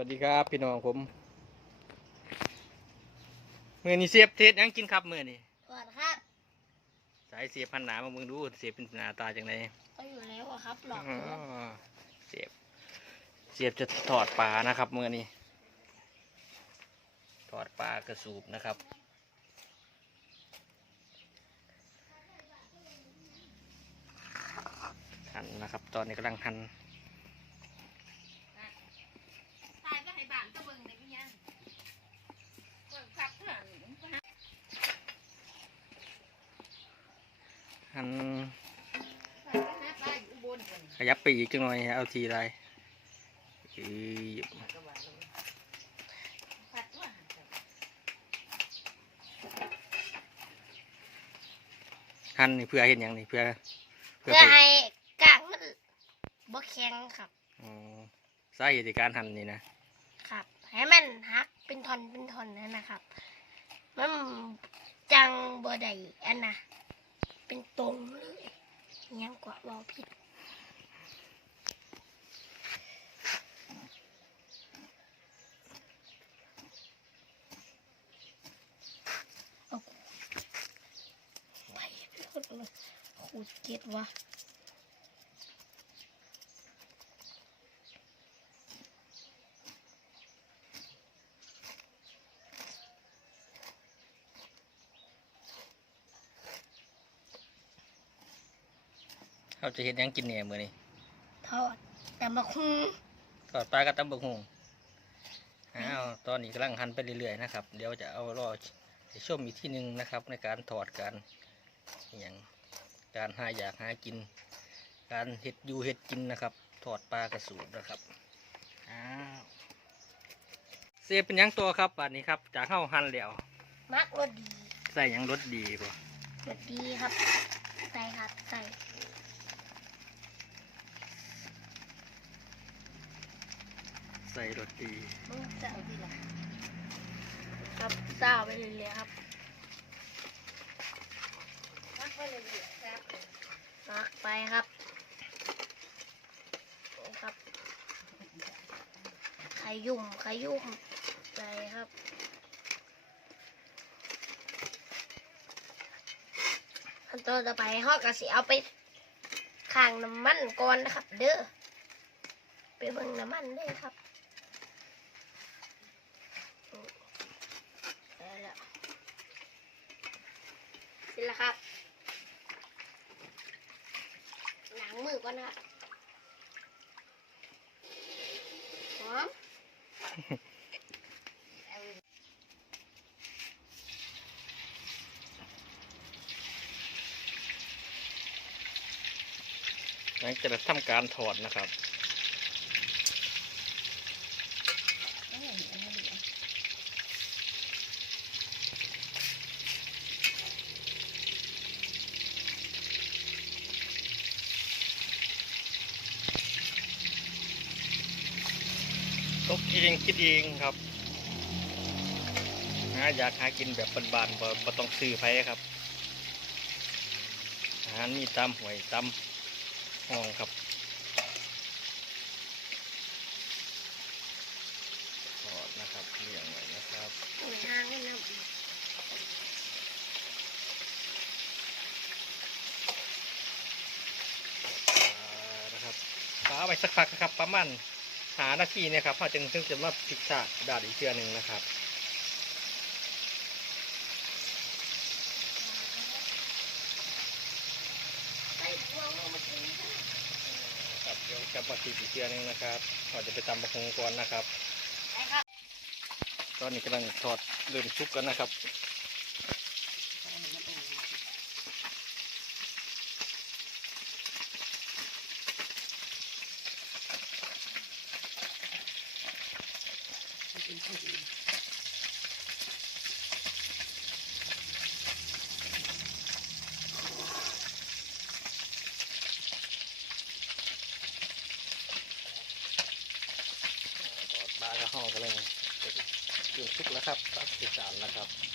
วัสดีครับพี่น้องผมมือนี้เสียบเทศยังกินครับมือนี้ก่อนครับ สายเสียบพันหนามามึงดูเสียบเป็นหนาตาจังไงก็อยู่แล้วอะครับหลอกอ๋อเกินเสียบ เสียบจะถอดปลานะครับมือนี้ถอดปลากระสูบนะครับหั่นนะครับ ตอนนี้กำลังหั่น ตายก็ให้บ้านก็เบิ่งได้พี่ยังเบิ่งครับเพื่อน หั่น ตายก็หาปลาอยู่อุบนกัน ขยับไปอีกจังหน่อยเอาทีไรอือปัดว่าหั่นนี่เพื่อเห็นอย่างนี่เพื่อเพื่อให้กางมันบ่แข็งครับอ๋อสาเหตุในการหั่นนี่นะครับ ให้มันหักเป็นท่อนเป็นท่อนนั่นนะครับ มันจังบ่ได้อันน่ะเป็นตรงเลยอิหยังกว่าเว้าผิดเอาไปเลยขูดเก็ด วะเขาจะเห็นยังกินเนี่ยมือนี้ทอดแต่มาคุ้งทอดปลากับตำบักหุ่งอ้าวตอนนี้กำลังหั่นไปเรื่อยๆนะครับ เดี๋ยวจะเอารอให้ชมอีกที่หนึ่งนะครับ ในการถอดการอหย่าง การหาอยากหากิน การเห็ดอยู่เห็ดกินนะครับ ถอดปลากระสูบนะครับอ้าวเสียเป็นหยังตัวครับอันนี้ครับจากเข้าหั่นแล้วมักรสดีใส่หยังรสดีป่ะรสดีครับ ใส่ครับใส่ใส่รสดีมึงจะเอาดีละครับเจ้าไปเลยเลยๆครับมักไปเลยๆครับมักไปครับครับข ยุ่มขยุ่มไปครับ ขั้นตอนต่อไปฮอกกะสิเอาไปข้างน้ำมันก่อนนะครับ เด้อไปเบิ่งน้ำมันด้ครับได้แล้วเสร็จแล้วครับหนังมือก่อนนะครับหอม หลังจากทำการถอดนะครับ เองคิดเองครับหาอยากหากินแบบบานๆบ่บต้องซื้อไผครับอาหารมีตามหวยตามห้องครับทอดนะครับเลี้ยงไว้นะครับในห้างให้น้ำอ่านะครับฟ้าไว้สักพักนะครับประมาณ หานาทีเนะครับพอจึงถึงจะมาพลิกชาดาดอีกเทื่อหนึ่งนะครับใส่พวงลงมากินกันครับเดี๋ยวจะมาพลิกอีกเทื่อหนึ่งนะครับเราจะไปตำบะคงก่อนนะครับได้ครับ ตอนนี้กำลังทอดเริ่มชุกกันนะครับ ทอดปลากระห้องกันเลยเริ่มชุกแล้วครับตักติดจานนะครับ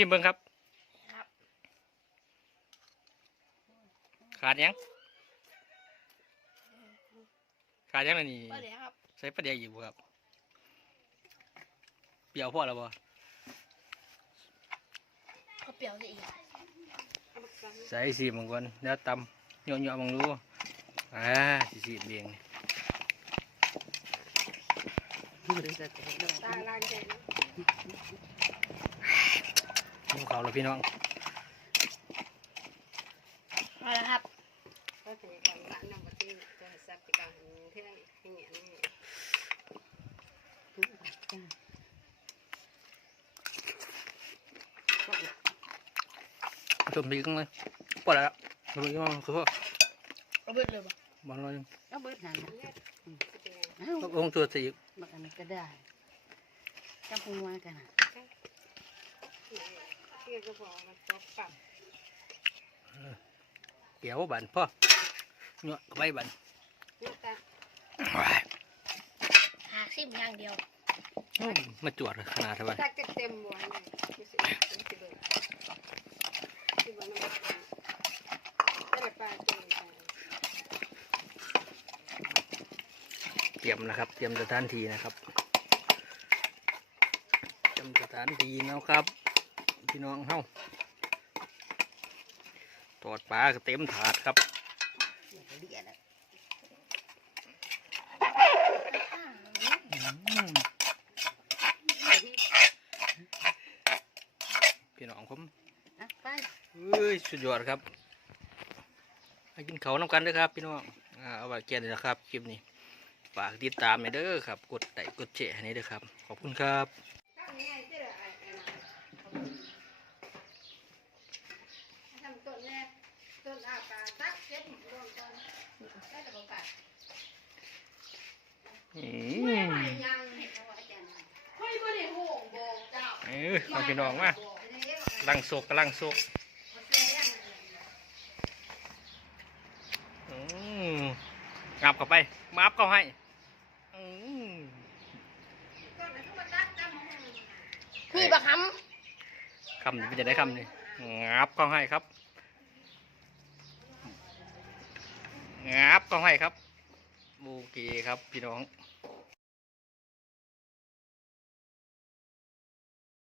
ซิมเบิ้งครับครับขาดหยังขาดหยังล่ะนี่ก็เลยครับใส่ประเดี๋ยวอยู่บ่ครับเปรี้ยวพอแล้วบ่เขาเปรี้ยวซะอีกใส่สีมังกรแล้วตำเหยาะๆมังรู้อ่าสิสีเบียงตาลานใจ นะนี่เขาแล้วพี่น้องเอาละครับก็ถึงก่อนร้านนำมาที่จะทรัพย์การเที่ยงให้เนี่ยนี่ชมดีกันเลยพอแล้วรู้ยังว่าคือเอาเบิดเลยบ่บอลลอยเอาเบิดหันเนี่ยจะเป็นไงเอ้าลงตัวสีบักอันนั้นก็ได้จับหัวกันน่ะ เที่ยงก็พอมันตบปรับเกี่ยวบันพ่อเหยาะไว้บันเนี่ยตาหาซิมอย่างเดียวอืมมาจวดขนาดเท่าไหร่ตาเต็มบัวนี่ไม่ใช่ไม่ใช่เบิร์ที่บัวน้ำมันแต่ละปลาเจอกันเตรียมนะครับ เตรียมสถานที่นะครับเตรียมสถานที่นะครับ พี่น้องเฮาทอดปลาก็เต็มถาดครับพี่น้องผมอะไปเอ้ยสุดยอดครับกินเขาน้ำกันเด้วยครับ พี่น้องเอาไว้แค่นี้นะครับคลิปนี้ฝากติดตามเด้อครับ กดไลค์กดแชร์ให้เด้อครับ ขอบคุณครับ ทำต้นแรกต้นอากาศตักเก็บรวมกันได้แต่ประกาศ อืม ยัง เห็นว่าอาจารย์ค่อยบ่ได้โหงบอกเจ้าเออมาพี่น้องมาลังโศกกำลังโศกอืมงับเข้าไป มาบเข้าให้อืมนี่บักหคำนี้เป็นจะได้คำนี้งับเข้าให้ครับ งับเข้าให้ครับโอเคครับพี่น้อง